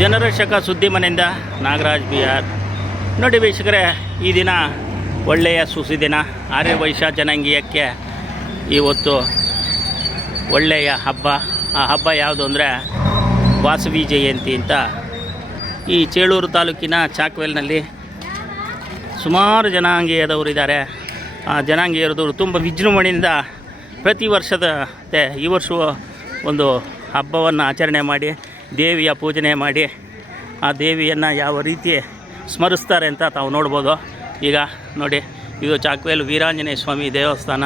ಜನರಕ್ಷಕ ಸುದ್ದಿ ಮನೆಯಿಂದ ನಾಗರಾಜ್ ಬಿಆರ್. ನೋಡಿ ವೀಕ್ಷಕರೇ, ಈ ದಿನ ಒಳ್ಳೆಯ ಸುದಿನ. ಆರ್ಯ ವೈಶ್ಯ ಜನಾಂಗೀಯಕ್ಕೆ ಇವತ್ತು ಒಳ್ಳೆಯ ಹಬ್ಬ. ಆ ಹಬ್ಬ ಯಾವುದು ಅಂದರೆ ವಾಸವಿ ಜಯಂತಿ ಅಂತ. ಈ ಚೇಳೂರು ತಾಲೂಕಿನ ಚಾಕ್ವೆಲ್ನಲ್ಲಿ ಸುಮಾರು ಜನಾಂಗೀಯದವರಿದ್ದಾರೆ. ಆ ಜನಾಂಗೀಯರದವರು ತುಂಬ ವಿಜೃಂಭಣೆಯಿಂದ ಪ್ರತಿ ವರ್ಷದಂತೆ ಈ ವರ್ಷವೂ ಒಂದು ಹಬ್ಬವನ್ನು ಆಚರಣೆ ಮಾಡಿ ದೇವಿಯ ಪೂಜನೆ ಮಾಡಿ ಆ ದೇವಿಯನ್ನು ಯಾವ ರೀತಿ ಸ್ಮರಿಸ್ತಾರೆ ಅಂತ ತಾವು ನೋಡ್ಬೋದು. ಈಗ ನೋಡಿ, ಇದು ಚಾಕ್ವೇಲ್ ವೀರಾಂಜನೇಯ ಸ್ವಾಮಿ ದೇವಸ್ಥಾನ.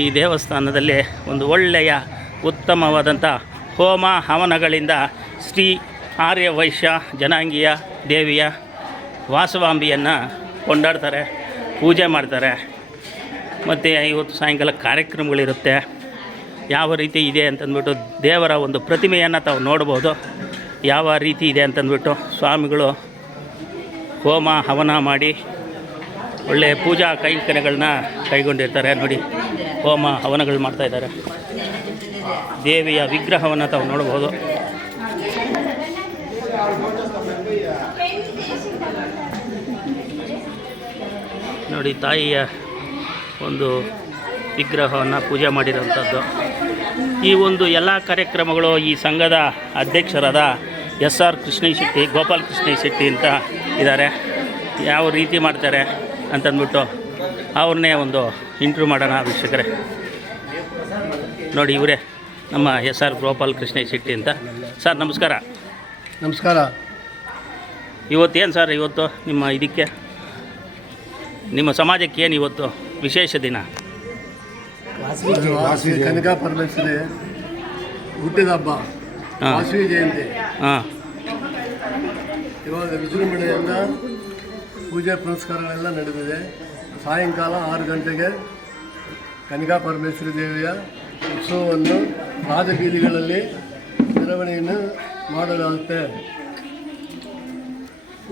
ಈ ದೇವಸ್ಥಾನದಲ್ಲಿ ಒಂದು ಒಳ್ಳೆಯ ಉತ್ತಮವಾದಂಥ ಹೋಮ ಹವನಗಳಿಂದ ಶ್ರೀ ಆರ್ಯ ವೈಶ್ಯ ಜನಾಂಗೀಯ ದೇವಿಯ ವಾಸವಾಂಬಿಯನ್ನು ಕೊಂಡಾಡ್ತಾರೆ, ಪೂಜೆ ಮಾಡ್ತಾರೆ. ಮತ್ತು ಇವತ್ತು ಸಾಯಂಕಾಲ ಕಾರ್ಯಕ್ರಮಗಳಿರುತ್ತೆ. ಯಾವ ರೀತಿ ಇದೆ ಅಂತಂದ್ಬಿಟ್ಟು ದೇವರ ಒಂದು ಪ್ರತಿಮೆಯನ್ನು ತಾವು ನೋಡ್ಬೋದು. ಯಾವ ರೀತಿ ಇದೆ ಅಂತಂದ್ಬಿಟ್ಟು ಸ್ವಾಮಿಗಳು ಹೋಮ ಹವನ ಮಾಡಿ ಒಳ್ಳೆಯ ಪೂಜಾ ಕೈಂಕರ್ಯಗಳನ್ನ ಕೈಗೊಂಡಿರ್ತಾರೆ. ನೋಡಿ, ಹೋಮ ಹವನಗಳು ಮಾಡ್ತಾಯಿದ್ದಾರೆ. ದೇವಿಯ ವಿಗ್ರಹವನ್ನು ತಾವು ನೋಡ್ಬೋದು. ನೋಡಿ, ತಾಯಿಯ ಒಂದು ವಿಗ್ರಹವನ್ನು ಪೂಜೆ ಮಾಡಿರೋಂಥದ್ದು. ಈ ಒಂದು ಎಲ್ಲ ಕಾರ್ಯಕ್ರಮಗಳು ಈ ಸಂಘದ ಅಧ್ಯಕ್ಷರಾದ SR ಕೃಷ್ಣಯ್ಯ ಶೆಟ್ಟಿ, ಗೋಪಾಲ್ ಕೃಷ್ಣಯ್ಯ ಶೆಟ್ಟಿ ಅಂತ ಇದ್ದಾರೆ. ಯಾವ ರೀತಿ ಮಾಡ್ತಾರೆ ಅಂತಂದ್ಬಿಟ್ಟು ಅವ್ರನ್ನೇ ಒಂದು ಇಂಟ್ರ್ಯೂ ಮಾಡೋಣ ವೀಕ್ಷಕರೇ. ನೋಡಿ, ಇವರೇ ನಮ್ಮ SR ಗೋಪಾಲ್ ಕೃಷ್ಣಯ್ಯ ಶೆಟ್ಟಿ ಅಂತ. ಸರ್ ನಮಸ್ಕಾರ. ನಮಸ್ಕಾರ. ಇವತ್ತೇನು ಸರ್, ಇವತ್ತು ನಿಮ್ಮ ಇದಕ್ಕೆ ನಿಮ್ಮ ಸಮಾಜಕ್ಕೆ ಏನು ಇವತ್ತು ವಿಶೇಷ ದಿನ? ವಾಸವಿ ಕನಕಾ ಪರಮೇಶ್ವರಿ ಹುಟ್ಟಿದ ಹಬ್ಬ, ವಾಸವಿ ಜಯಂತಿ. ಹಾಂ, ಇವಾಗ ವಿಜೃಂಭಣೆಯಿಂದ ಪೂಜೆ ಪುನಸ್ಕಾರಗಳೆಲ್ಲ ನಡೆದಿದೆ. ಸಾಯಂಕಾಲ 6 ಗಂಟೆಗೆ ಕನಕಾ ಪರಮೇಶ್ವರಿ ದೇವಿಯ ಉತ್ಸವವನ್ನು ರಾಜಬೀದಿಗಳಲ್ಲಿ ಮೆರವಣಿಗೆಯನ್ನು ಮಾಡಲಾಗುತ್ತೆ.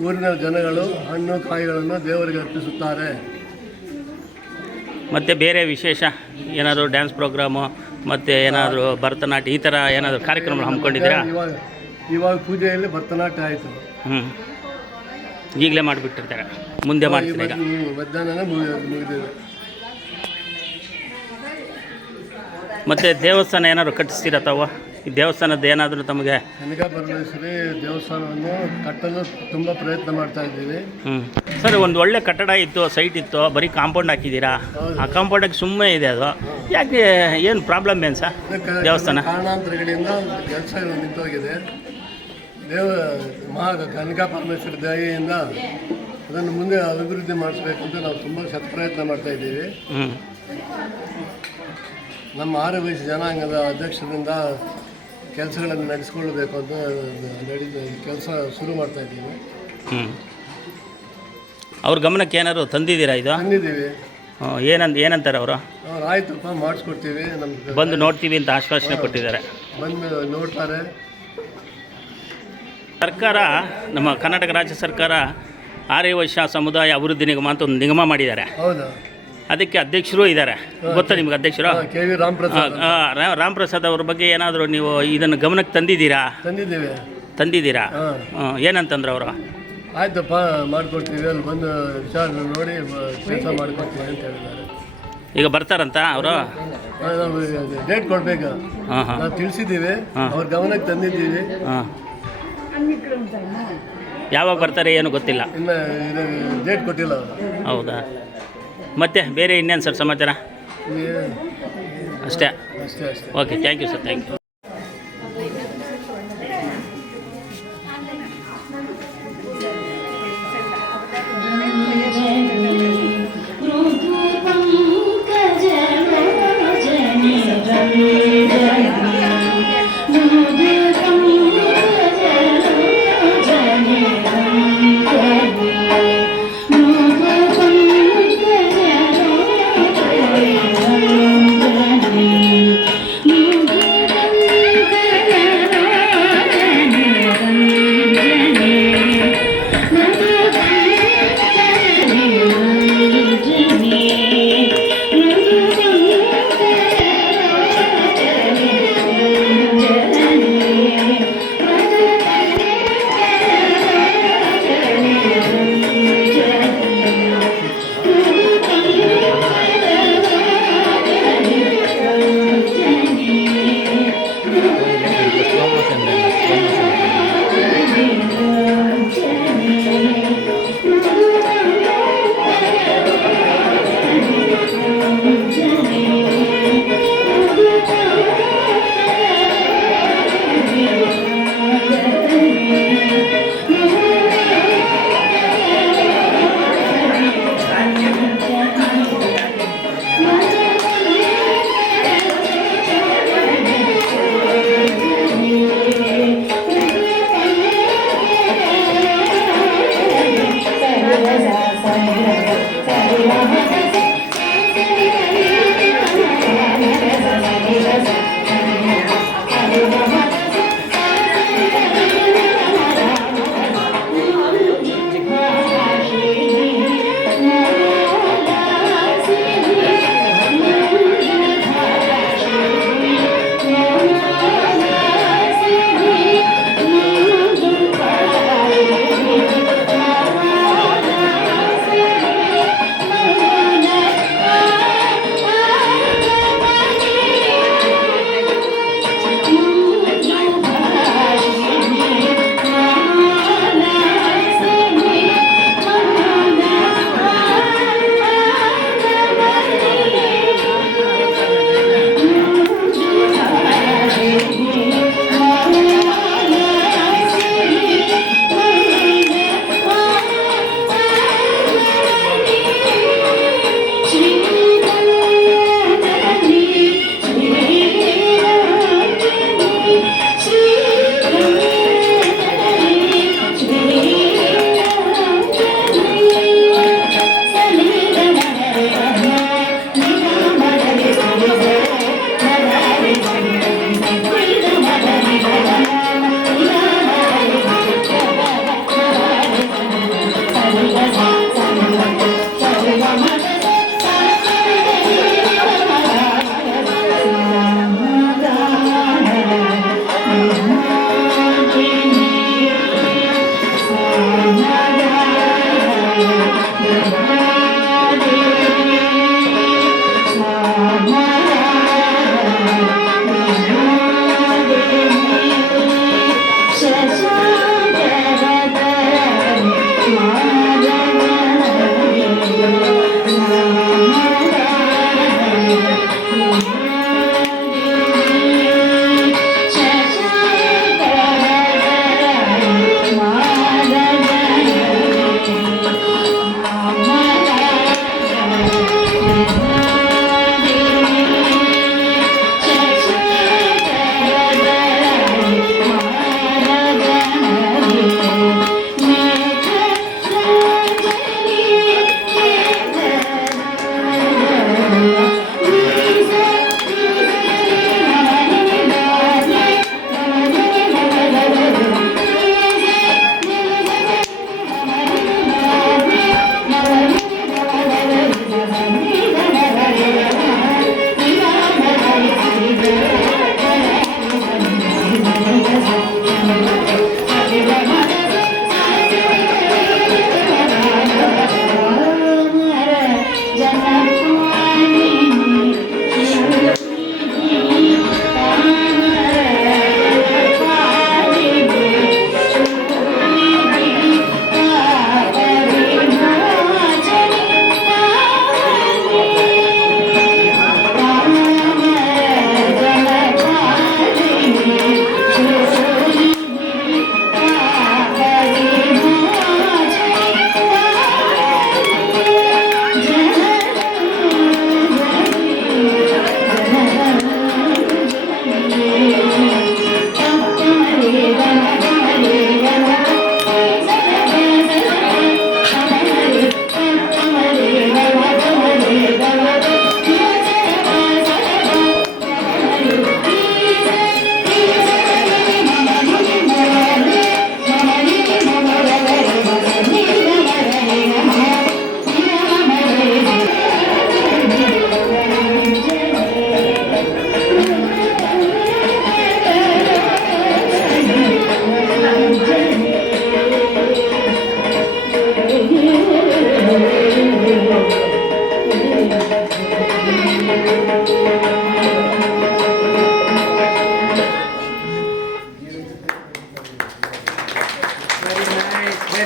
ಊರಿನ ಜನಗಳು ಹಣ್ಣು ಕಾಯಿಗಳನ್ನು ದೇವರಿಗೆ ಅರ್ಪಿಸುತ್ತಾರೆ. ಮತ್ತು ಬೇರೆ ವಿಶೇಷ ಏನಾದರೂ ಡ್ಯಾನ್ಸ್ ಪ್ರೋಗ್ರಾಮು ಮತ್ತು ಏನಾದರೂ ಭರತನಾಟ್ಯ ಈ ಥರ ಏನಾದರೂ ಕಾರ್ಯಕ್ರಮ ಹಮ್ಮಿಕೊಂಡಿದ್ದೀರಾ? ಇವಾಗ ಪೂಜೆಯಲ್ಲಿ ಭರತನಾಟ್ಯ ಆಯಿತು. ಈಗಲೇ ಮಾಡಿಬಿಟ್ಟಿರ್ತಾರೆ, ಮುಂದೆ ಮಾಡ್ತೀರಾ? ಈಗ ಮಧ್ಯಾಹ್ನ ಮುಗಿದಿದೆ. ಮತ್ತು ದೇವಸ್ಥಾನ ಏನಾದರೂ ಕಟ್ಟಿಸ್ತೀರಾ ತಾವು? ಈ ದೇವಸ್ಥಾನದ್ದು ಏನಾದರೂ ತಮಗೆ? ಕನಕಾ ಪರಮೇಶ್ವರಿ ದೇವಸ್ಥಾನವನ್ನು ಕಟ್ಟಲು ತುಂಬ ಪ್ರಯತ್ನ ಮಾಡ್ತಾ ಇದ್ದೀವಿ. ಸರ್, ಒಂದು ಒಳ್ಳೆ ಕಟ್ಟಡ ಇತ್ತು, ಸೈಟ್ ಇತ್ತು, ಬರೀ ಕಾಂಪೌಂಡ್ ಹಾಕಿದ್ದೀರಾ. ಆ ಕಾಂಪೌಂಡಾಗಿ ಸುಮ್ಮನೆ ಇದೆ ಅದು. ಯಾಕೆ, ಏನು ಪ್ರಾಬ್ಲಮ್ ಏನು ಸರ್? ದೇವಸ್ಥಾನ ಕಾರಣಾಂತರಗಳಿಂದ ಕೆಲಸ ನಿಂತೋಗಿದೆ. ಕನಕಾ ಪರಮೇಶ್ವರಿ ದಯೆಯಿಂದ ಅದನ್ನು ಮುಂದೆ ಅಭಿವೃದ್ಧಿ ಮಾಡಿಸ್ಬೇಕಂತ ನಾವು ತುಂಬ ಶತಪ್ರಯತ್ನ ಮಾಡ್ತಾ ಇದ್ದೀವಿ. ನಮ್ಮ ಆರ್ಯ ವೈಶ್ಯ ಜನಾಂಗದ ಅಧ್ಯಕ್ಷರಿಂದ ಕೆಲಸಗಳನ್ನು ನಡೆಸ್ಕೊಳ್ಬೇಕು ಅಂತ ಕೆಲಸ ಶುರು ಮಾಡ್ತಾ ಇದ್ದೀವಿ. ಅವ್ರ ಗಮನಕ್ಕೆ ಏನಾದ್ರು ತಂದಿದ್ದೀರಾ? ಇದು ತಂದಿದ್ದೀವಿ. ಏನಂತಾರೆ ಅವರು? ಆಯ್ತಪ್ಪ, ಮಾಡಿಸ್ಕೊಡ್ತೀವಿ, ನಮ್ಗೆ ಬಂದು ನೋಡ್ತೀವಿ ಅಂತ ಆಶ್ವಾಸನೆ ಕೊಟ್ಟಿದ್ದಾರೆ. ಬಂದು ನೋಡ್ತಾರೆ. ಸರ್ಕಾರ, ನಮ್ಮ ಕರ್ನಾಟಕ ರಾಜ್ಯ ಸರ್ಕಾರ ಆರ್ಯ ವೈಶ್ಯ ಸಮುದಾಯ ಅಭಿವೃದ್ಧಿ ನಿಗಮ ಅಂತ ಒಂದು ನಿಗಮ ಮಾಡಿದ್ದಾರೆ. ಹೌದಾ? ಅದಕ್ಕೆ ಅಧ್ಯಕ್ಷರು ಇದ್ದಾರೆ. ಗೊತ್ತಾ ನಿಮ್ಗೆ ಅಧ್ಯಕ್ಷರು? KV ರಾಮಪ್ರಸಾದ್ ಅವ್ರ ಬಗ್ಗೆ ಏನಾದರೂ ನೀವು ಇದನ್ನು ಗಮನಕ್ಕೆ ತಂದಿದ್ದೀರಾ? ತಂದಿದ್ದೀರಾ? ಏನಂತಂದ್ರೆ ಅವರು? ಆಯ್ತಪ್ಪ, ಮಾಡಿಕೊಡ್ತೀವಿ, ಅಲ್ಲಿ ಬಂದು ವಿಚಾರ ನೋಡಿ ಕೆಲಸ ಮಾಡಿಕೊಡ್ತೀವಿ ಅಂತ ಹೇಳಿದ್ದಾರೆ. ಈಗ ಬರ್ತಾರಂತ ಅವರು? ನಾವು ಡೇಟ್ ಕೊಡಬೇಕು. ನಾವು ತಿಳಿಸಿದ್ದೀವಿ, ಅವ್ರ ಗಮನಕ್ಕೆ ತಂದಿದ್ದೀವಿ. ಯಾವಾಗ ಬರ್ತಾರೆ ಏನು ಗೊತ್ತಿಲ್ಲ, ಇನ್ನು ಡೇಟ್ ಕೊಟ್ಟಿಲ್ಲ ಅವರು. ಹೌದಾ? ಮತ್ತು ಬೇರೆ ಇನ್ನೇನು ಸರ್ ಸಮಾಚಾರ? ಅಷ್ಟೇ. Okay, thank you sir, thank you.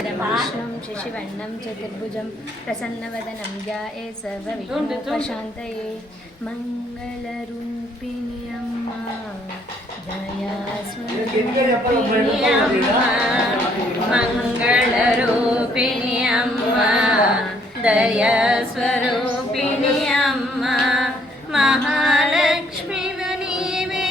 विष्णुं शशिवर्णं चतुर्भुजं प्रसन्नवदनं ध्याये सर्वविघ्नोपशान्तये मङ्गलरूपिणी अम्मा दयास्वरूपिणी अम्मा मङ्गलरूपिणी अम्मा दयास्वरूपिणी अम्मा महालक्ष्मी नीवे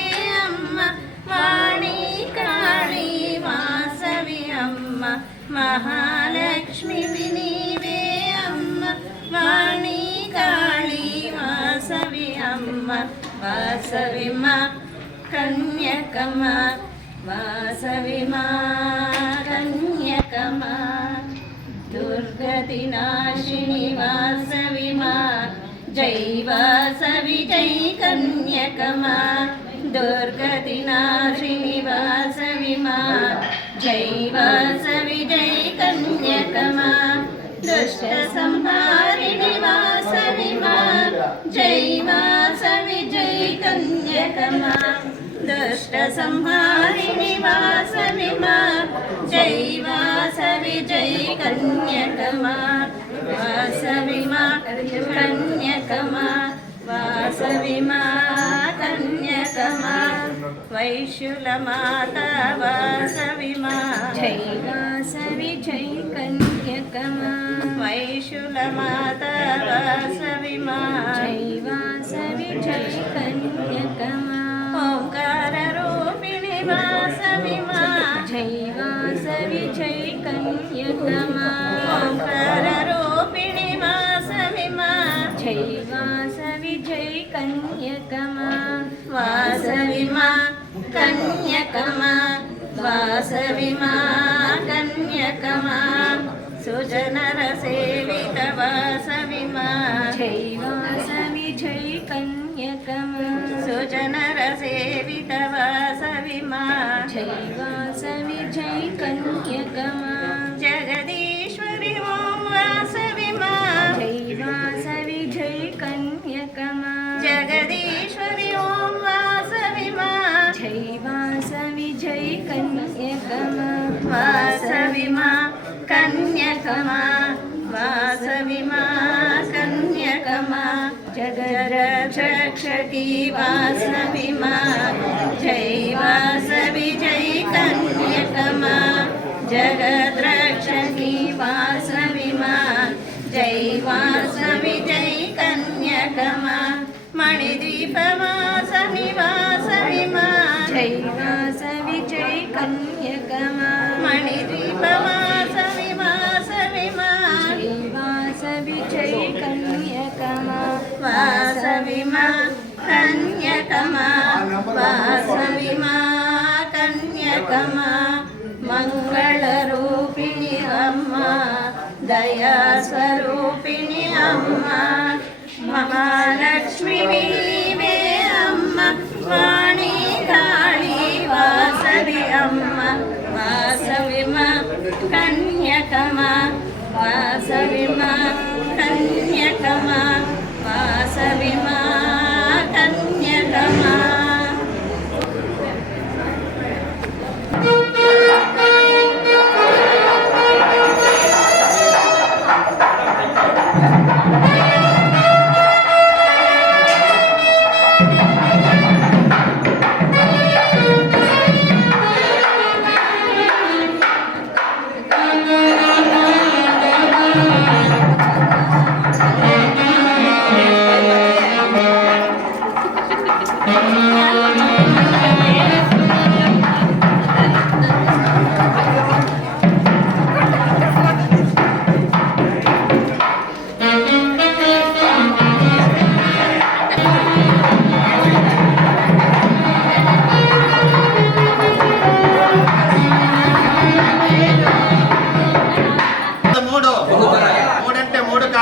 अम्मा वाणी काळी वासवी अम्मा महालक्ष्मी नीवे अम्मा वाणी काळी वासवी अम्मा वासवी मा कन्यकमा वासवी मा कन्यकमा दुर्गतिनाशिनी वासवी मा जय वासवी जय कन्यकमा दुर्गतिनाशिनी वासवी मा जय वासवी जय कन्यकमा दुष्ट संहारिणी वासवी मा जय वासवी जय कन्यकमा दुष्ट संहारिणी वासवी मा जय वासवी जय कन्यकमा वासवी मा कन्यकमा वासवी मा कन्यकमा वैशुलमाता वासवी मा जय वासवी जय कन्यकमा वैशुलमाता वासवी मा जय वासवी जय कन्यकमा ओंकार रूपिणी वासवी मा जय वासवी जय कन्यकमा ओंकार रूपिणी वासवी मा जय वासवी जय कन्यकमा वासवी मा कन्यकमा वासवी मा कन्यकमा सुजनर सेवित वासवी मा जय वासवी जय कन्यकमा सुजनर सेवित वासवी मा जय वासवी जय कन्यकमा जगदीश्वरी ओं वासवी मा जय वासवी जय कन्यकमा जगदीश्वरी ओं वासवी मा जय वासवी जय कन्यकमा वासवी मा कन्यकमा वासवी मा कन्यकमा जगरक्षकी वासवी मा जय वासवी जय कन्यकमा जगद्रक्षकी वासवी मा जय वासवी जय कन्यकमा मणिद्वीप वासवी वासवी मा जय वासवी जय कन्यकमा मणिद्वीप वासवी वासवी मा जय वासवी जय कन्यकमा वासवी मा कन्यकमा वासवी मा कन्यकमा मंगलरूपिणी अम्मा दया स्वरूपिणी अम्मा महालक्ष्मी नीवे अम्मा वाणी काळी वासवी अम्मा वासवी मा कन्यकमा वासवी मा कन्यकमा वासवी मा कन्यकमा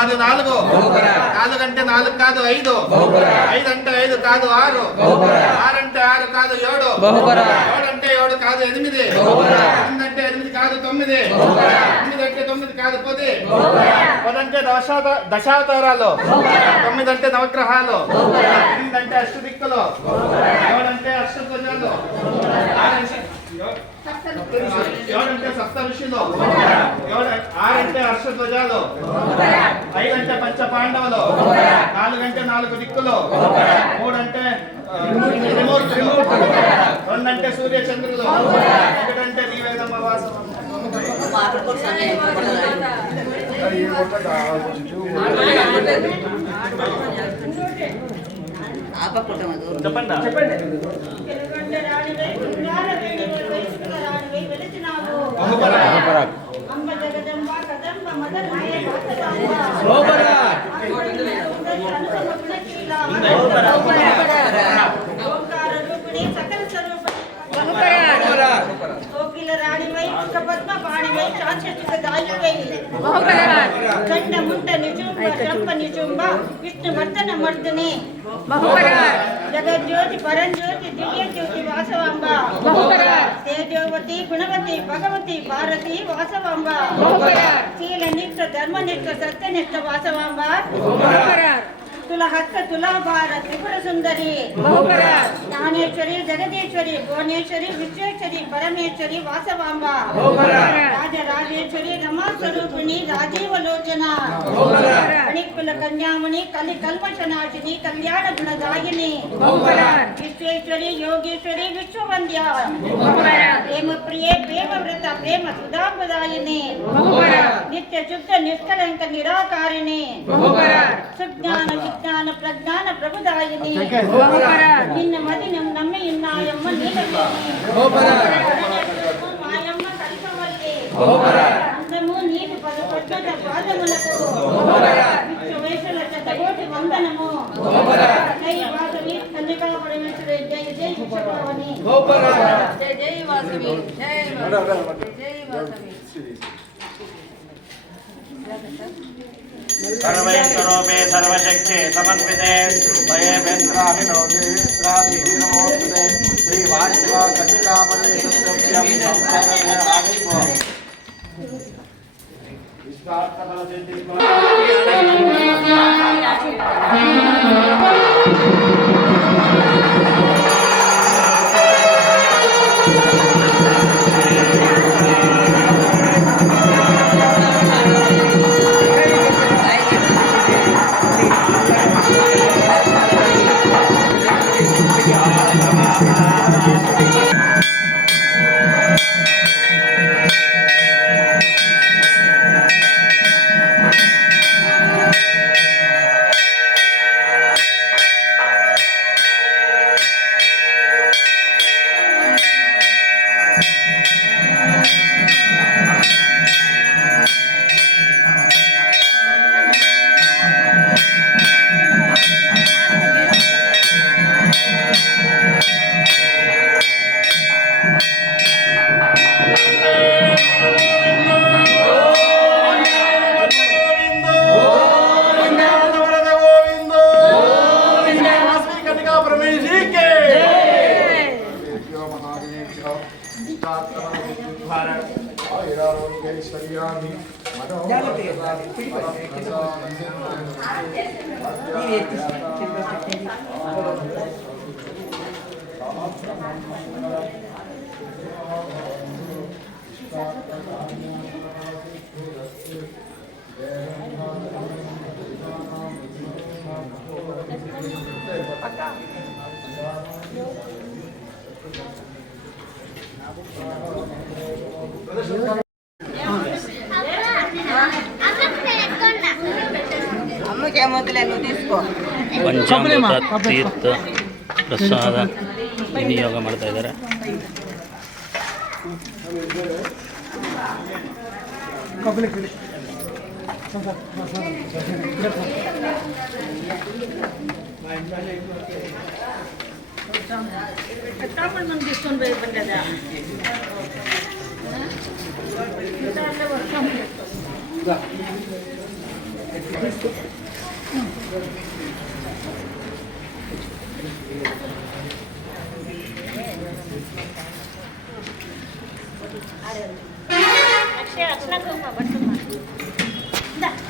కాదు 4 4 అంటే 4 కాదు 5 5 అంటే 5 కాదు 6 6 అంటే 6 కాదు 7 7 అంటే 7 కాదు 8 8 అంటే 8 కాదు 9 9 అంటే 9 కాదు 10 10 అంటే దశావతారాలు 9 అంటే నవగ్రహాలు 8 అంటే అష్టదిక్కులు 7 అంటే అష్టభుజాలు 7 అంటే సప్త ఋషులు, 6 హర్షధ్వజాలు, 5 పంచ పాండవులు, 4 4 దిక్కులు, 3 త్రిమూర్తులు, 2 సూర్య చంద్రులు, 1 శ్రీవేదమ్మ వాసం. చెప్పండి. కోకిల రాణివై పద్మ పాణివై చాచక దాయువై గండ ముంట నిజుంబ చంప నిజుంబ విష్ణువర్ధన మర్దనే జగజ్యోతి పరంజ్యోతి దివ్య జ్యోతి వాసవాంబ తేజోవతి గుణవతి భగవతి భారతి వాసవాంబ శీలనిష్ట ధర్మనిష్ట సత్యనిష్ట వాసవాంబ తులహస్త తులాభార త్రిపుర సుందరి జ్ఞానేశ్వరి జగదీశ్వరి భువనేశ్వరి విశ్వేశ్వరి పరమేశ్వరి వాసవాంబ రాజరాజేశ్వరి రమా స్వరూపిణి రాజీవలోచన మణికుల కన్యామణి కలి కల్మషనాశిని కళ్యాణ గుణదాయిని విశ్వేశ్వరి యోగేశ్వరి విశ్వవంద్య ప్రేమ ప్రియే ప్రేమ వ్రత ప్రేమ సుధాంబదాయిని నిత్య శుద్ధ నిష్కలంక నిరాకారిణి సుజ్ఞాన విజ్ఞాన ప్రజ్ఞాన ప్రభుదాయిని నిన్న మది నమ్మి ఇన్నాయమ్మ నీలవేణి మాయమ్మ కల్పవల్లి అందము నీటి పదపద్మత పాదములకు విశ్వవేశల శతకోటి వందనము జై వాసవి కన్యకా పరమేశ్వరి జై జై విశ్వభావని జై జై వాసవి జై వాసవి सर्वैश्वरूपे सर्वशक्ति समन्विते भये वेन्द्राभिनोगे नमोस्तुते श्रीवासिव कन्यकापरमेश्वरस्यं संस्कारणे आगत्वा ಪಂಚಾಮೃತ ತೀರ್ಥ ಪ್ರಸಾದ ವಿನಿಯೋಗ ಮಾಡ್ತಾ ಇದ್ದಾರೆ.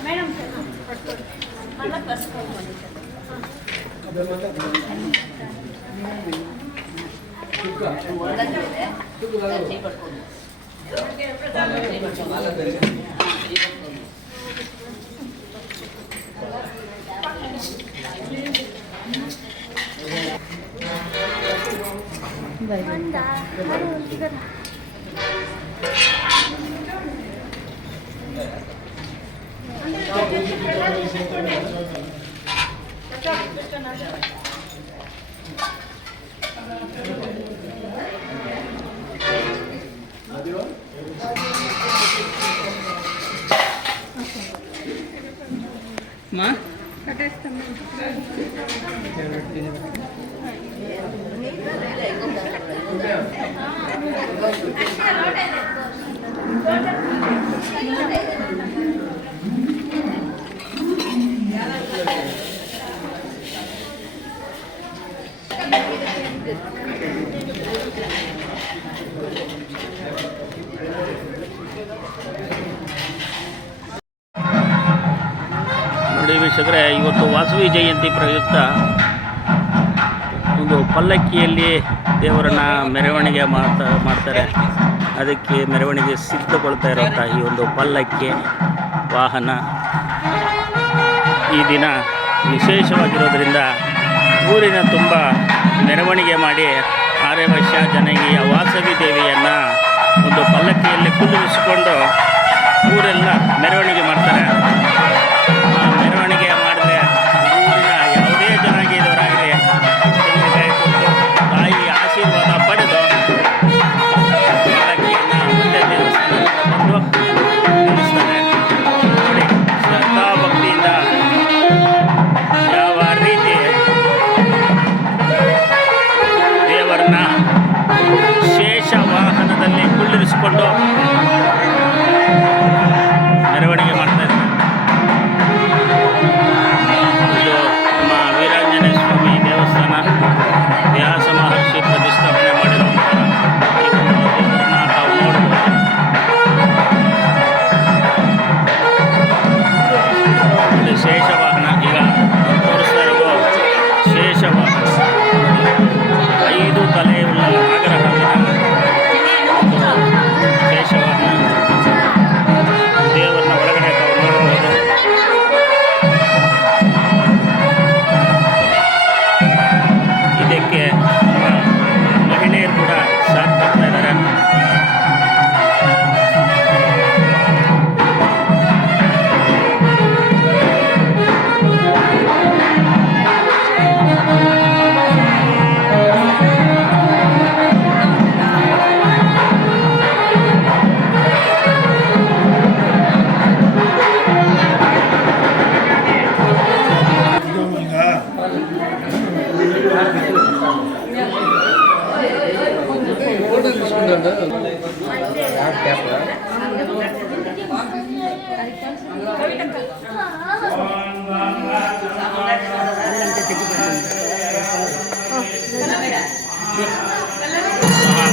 మేడం ನೋಡಿ ವೀಕ್ಷಕರೇ, ಇವತ್ತು ವಾಸವಿ ಜಯಂತಿ ಪ್ರಯುಕ್ತ ಒಂದು ಪಲ್ಲಕ್ಕಿಯಲ್ಲಿ ದೇವರನ್ನ ಮೆರವಣಿಗೆ ಮಾಡ್ತಾರೆ. ಅದಕ್ಕೆ ಮೆರವಣಿಗೆ ಸಿದ್ಧಗೊಳ್ತಾ ಇರೋಂಥ ಈ ಒಂದು ಪಲ್ಲಕ್ಕಿ ವಾಹನ ಈ ದಿನ ವಿಶೇಷವಾಗಿರೋದ್ರಿಂದ ಊರಿನ ತುಂಬ ಮೆರವಣಿಗೆ ಮಾಡಿ ಆರ್ಯವೈಶ್ಯ ಜನಾಂಗೀಯ ವಾಸವಿ ದೇವಿಯನ್ನು ಒಂದು ಪಲ್ಲಕ್ಕಿಯಲ್ಲಿ ಕುಳ್ಳಿರಿಸಿಕೊಂಡು ಊರೆಲ್ಲ ಮೆರವಣಿಗೆ ಮಾಡ್ತಾರೆ. ಮೆರವಣಿಗೆ ಮಾಡಿದ್ರೆ ಊರಿನ ಯಾವುದೇ ಜನಾಂಗೀಯದವರಾಗಲಿ ತೆಂಗಿನಕಾಯಿ ಕೊಟ್ಟು ತಾಯಿ ಆಶೀರ್ವಾದ ಪಡೆದು ಪಲ್ಲಕ್ಕಿಯನ್ನು ಮತ್ತೆ ದೇವಸ್ಥಾನಕ್ಕೆ ಬಂದು ನಿಲ್ಲಿಸ್ತಾರೆ. ನೋಡಿ, ಶ್ರದ್ಧಾ ಭಕ್ತಿಯಿಂದ ಯಾವ ರೀತಿ ದೇವರನ್ನ ಶೇಷ ವಾಹನದಲ್ಲಿ ಕುಳ್ಳಿರಿಸಿಕೊಂಡು ಮೆರವಣಿಗೆ ಮಾಡ್ತಾ ಇದ್ದಾರೆ. ಇದು ನಮ್ಮ ವೀರಾಂಜನೇಯ ಸ್ವಾಮಿ ದೇವಸ್ಥಾನ ವ್ಯಾಸ ಮಹರ್ಷಿ ಪ್ರತಿಷ್ಠಾಪನೆ ಮಾಡಿರುವಂತಹ ಈ ಒಂದು ದೇವರನ್ನ ತಾವು ನೋಡ್ಬೋದು. ಇದು ಶೇಷ ವಾಹನ. ಈಗ ತೋರಿಸ್ತಾ ಇರೋದು ಶೇಷ ವಾಹನ. 5 ತಲೆಯುಳ್ಳ ನಾಗರಹಾವಿನ ಶೇಷ ವಾಹನ. ದೇವರನ್ನ ಒಳಗಡೆ ತಾವು ನೋಡಬಹುದು. ಇದಕ್ಕೆ ಮಹಿಳೆಯರು ಕೂಡ ಸಾಥ್ ಕೊಡ್ತಾ ಇದ್ದಾರೆ.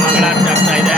ಮಂಗಳಾರತಿ ಆಗ್ತಾ ಇದೆ.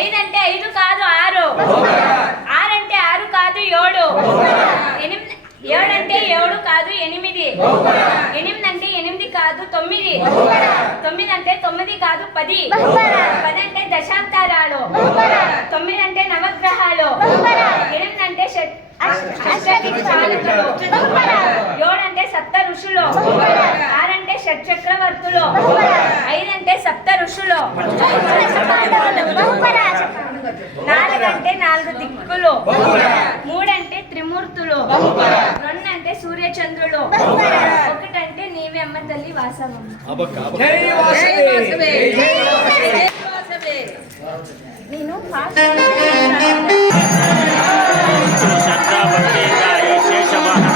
ఐదంటే 5 కాదు 6, 6 అంటే 6 కాదు 7, 7 అంటే 7 కాదు 8, 8 అంటే 8 కాదు 9, 9 అంటే 9 కాదు 10, 10 అంటే దశావతారాలు, 9 అంటే నవగ్రహాలు, 8 అంటే అష్టదిక్పాలకులు. 7 అంటే సప్త ఋషులు. 6 అంటే షట్చక్రవర్తులు. 5 అంటే సప్త ఋషులు. 4 అంటే 4 దిక్కులు. 3 అంటే త్రిమూర్తులు. 2 అంటే సూర్యచంద్రులు. 1 అంటే నీవే అమ్మ తల్లి వాసవమ్మ. నేను ఫాస్ట్ శ్రద్ధా భక్తిಯಿಂದ ಈ ಶೇಷವಾಹನ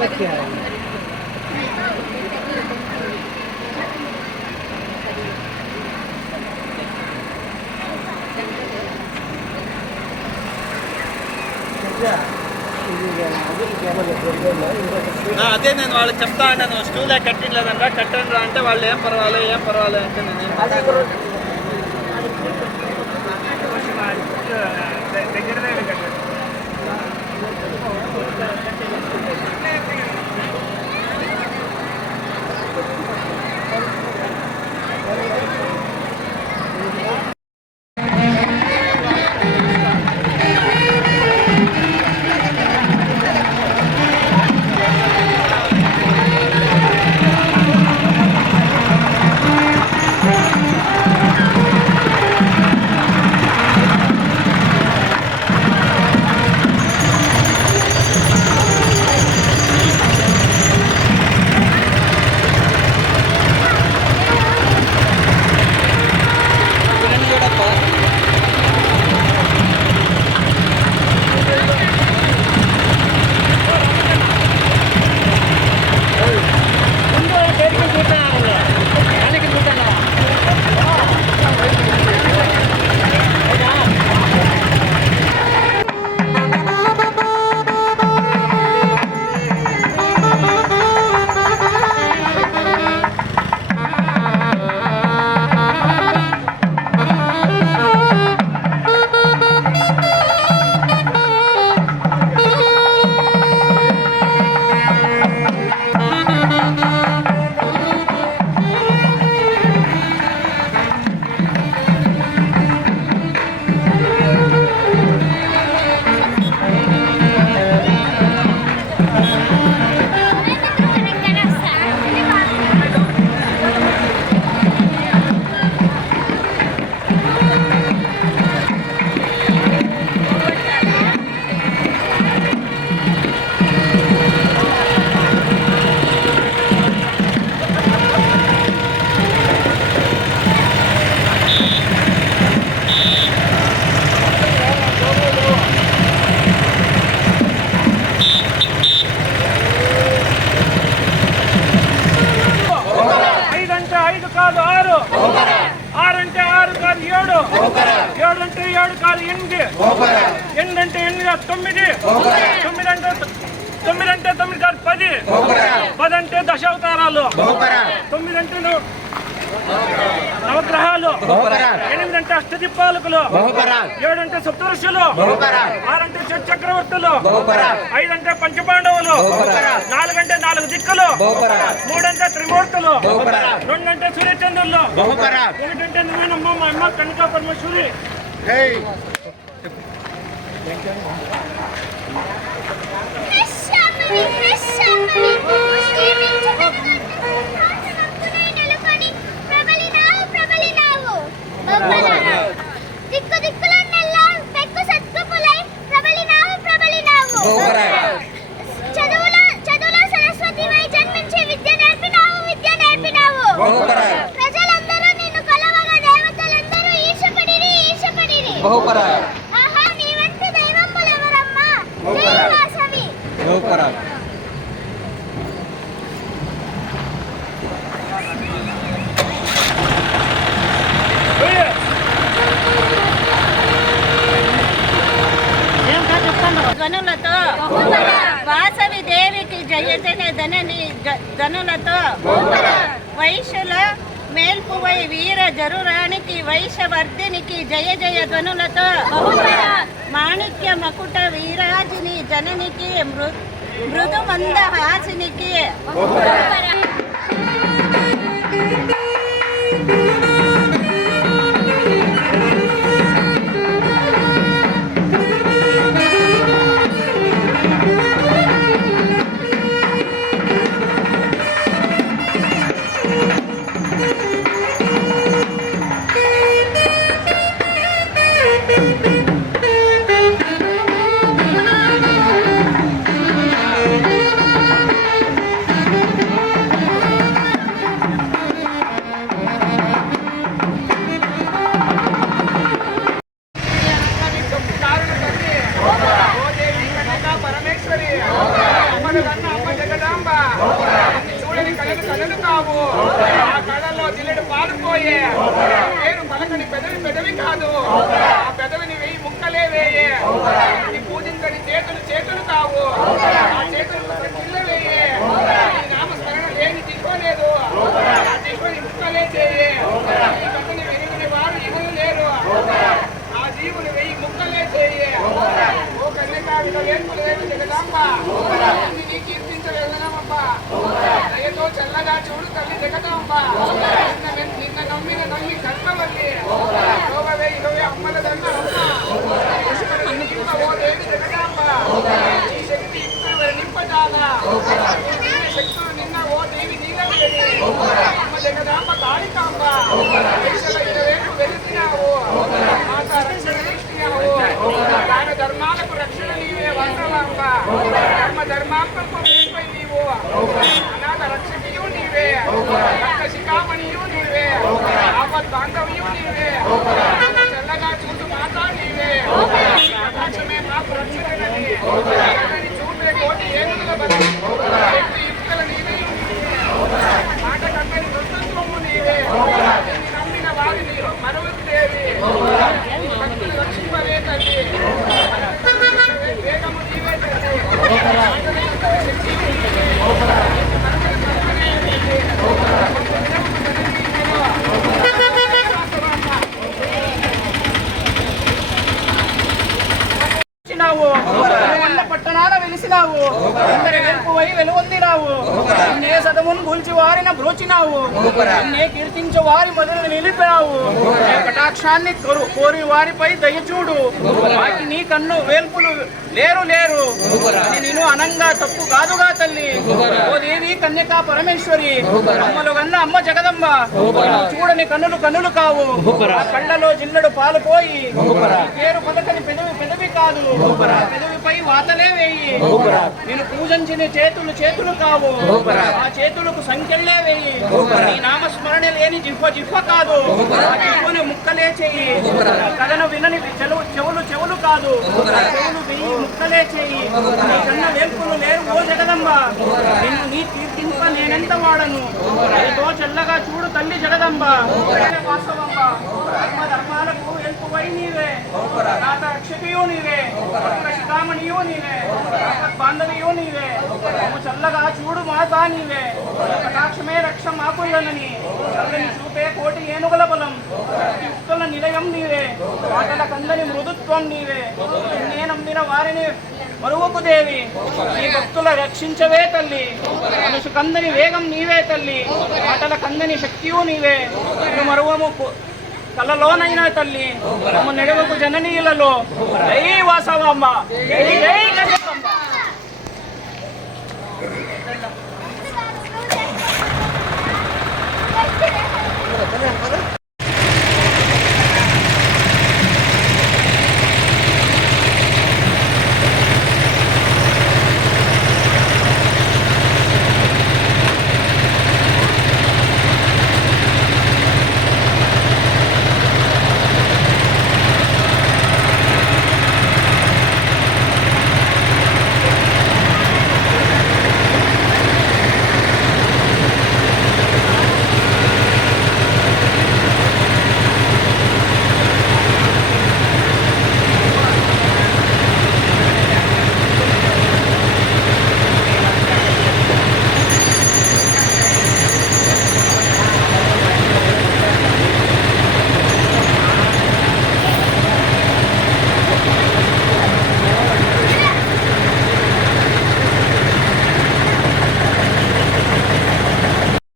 ಮಡಿಕೆಯಲ್ಲಿ ಕುಳಿತಿದ್ದಾರೆ. అదే నేను వాళ్ళకి చెప్తా అన్నాను, స్టూలే కట్టిలేదంట, కట్టండి అంటే వాళ్ళు ఏం పర్వాలేదు అంటే నేను కాదు 6 అంటే 6 కాదు 7 7 అంటే 7 కాదు 8. 8 అంటే 8 9. 9 అంటే 9 కాదు 10. 10 అంటే దశావతారాలు. 9 అంటే నవగ్రహాలు. 8 అంటే అష్టదిక్పాలకులు. 7 అంటే సప్తఋషులు. 6 అంటే చక్రవర్తులు. 5 అంటే పంచపాండవులు. 4 అంటే 4 దిక్కులు. 3 అంటే త్రిమూర్తులు. 2 అంటే సూర్యచంద్రులు. 1 అంటే నువ్వేనమ్మ మా అమ్మ కనకా పరమేశ్వరి. చదువులో సరస్వతివై జన్మించి విద్య నేర్పినావు. ప్రజలందరూ నిన్ను కొలవగా దేవతలందరూ ఈర్ష్యపడిరి. ఆహా, నీ వంటి దైవములెవరమ్మా? జై వాసవి. ధ్వనులతో వాసవి దేవికి జయ జయ ధనులతో వైశ్యుల మేల్పువై వీర జరురానికి వైశ్యవర్ధినికి జయ జయ ధ్వనులతో మాణిక్య మకుట వీరాజిని జననికి మృదు మంద హాసినికి చూడని కళలు కావు. ఆ కళల్లో జిల్లెడు పాలుపోయే. పేరు పలకని పెదవి కాదు. ఆ పెదవిని 1000 ముక్కలే వేయే. పూజించని చేతులు కావు. ఆ చేతులు కిల్ల వేయే. ఈ నామస్మరణ లేని దిక్కోలేదు. ఆ దిక్కుని ముక్కలే చేయే. ఈ కథని వెనుకని వారు ఇగులు లేరు. ఆ జీవుని 1000 ముక్కలే చేయే. ఓ కన్యకావిలో వేర్పులేదు జగదాంబ. నీ కీర్తించలేదనమ్మ. దయతో చల్లగా చూడు తల్లి జగదాంబ. నిన్న నమ్మి కర్మవల్లి. 20 అమ్మల దన్న ఓ దేవి జగదాంబ. ఈ శక్తి నింపజాల. శక్తులు నిన్న ఓ దేవి నీలవేడి. అమ్మ జగదాంబ కాళికాంబ. దేశల 20 వెలిసినావు. మాత రక్షణ దృష్టియావు. దాన ధర్మాలకు రక్షణ నీవే వాసవాంబ. ధర్మ ధర్మాత్మకు నీపై నీవు. అనాథ రక్షణీయు నీవే. రక్త శిఖామణియు నీవే. ఆపద్ బాంధవ్యు నీవే. చల్లగా చూడు మాత నీవే. ఆకాశమే మాకు రక్షణని. చూపే కోటి ఏనుగుల బలి. యుక్తుల నీవే. మాట కమ్మని వృద్ధత్వము నీవే. నమ్మిన వారిని మరవకు దేవి. భక్తులు రక్షింపవే తల్లి. వేగము నీవే తల్లి. శక్తి నీవే. పట్టణాన వెలిసినావు. అందరి వెలుపువై వెలువొందినావు. నిన్నే సదమును గూల్చి వారిన బ్రోచినావు. నిన్నే కీర్తించు వారి మొదలు నిలిపావు. కటాక్షాన్ని కోరి వారిపై దయచూడు. వాకి నీ కన్ను వేల్పులు లేరు. నేను అనంగా తప్పు కాదుగా తల్లి. ఓ దేవి కన్యకా పరమేశ్వరి. అమ్మలు కన్న అమ్మ జగదమ్మ. చూడని కన్నులు కావు. ఆ కళ్ళలో జిల్లెడు పాలు పోయి. పేరు పలకని పెదవి కాదు. పెదవిపై వాతలే వేయి. నేను పూజించిన చేతులు కావు. ఆ చేతులకు సంఖ్యలే వేయి. నీ నామస్మరణ లేని జిహ్వ కాదు. ఆ జిహ్వని ముక్కలే చెయ్యి. కథను వినని చెవులు కాదు. చెవులు 1000 ముక్కలే చెయ్యి. నీ కన్న వేల్పులు లేరు ఓ జగదంబ. నిన్ను నీ కీర్తింప నేనెంత వాడను. ఎంతో చల్లగా చూడు తల్లి జగదంబ. వాస్తవంబ ధర్మాలకు మేల్పువై నీవే, నాథ రక్షకయూ నీవే, భక్తుల శిఖామణియూ నీవే, బాంధవియూ నీవే, మమ్ము చల్లగా చూడు మాతా నీవే, కటాక్షమే రక్ష మాకుల్లనని, చల్లని చూపే కోటి ఏనుగుల బలం, యుక్తుల నిలయం నీవే, మాటల కందని మృదుత్వం నీవే, నిన్నే నమ్మిన వారిని మరువకు దేవి, నీ భక్తుల రక్షించవే తల్లి, మనసు కందని వేగం నీవే తల్లి, మాటల కందని శక్తియూ నీవే, నిన్ను మరువము కలలోనైనా తల్లి, మమ్మ నెడవకు జననీయులలో జై వాసవాంబ, జై జై గజ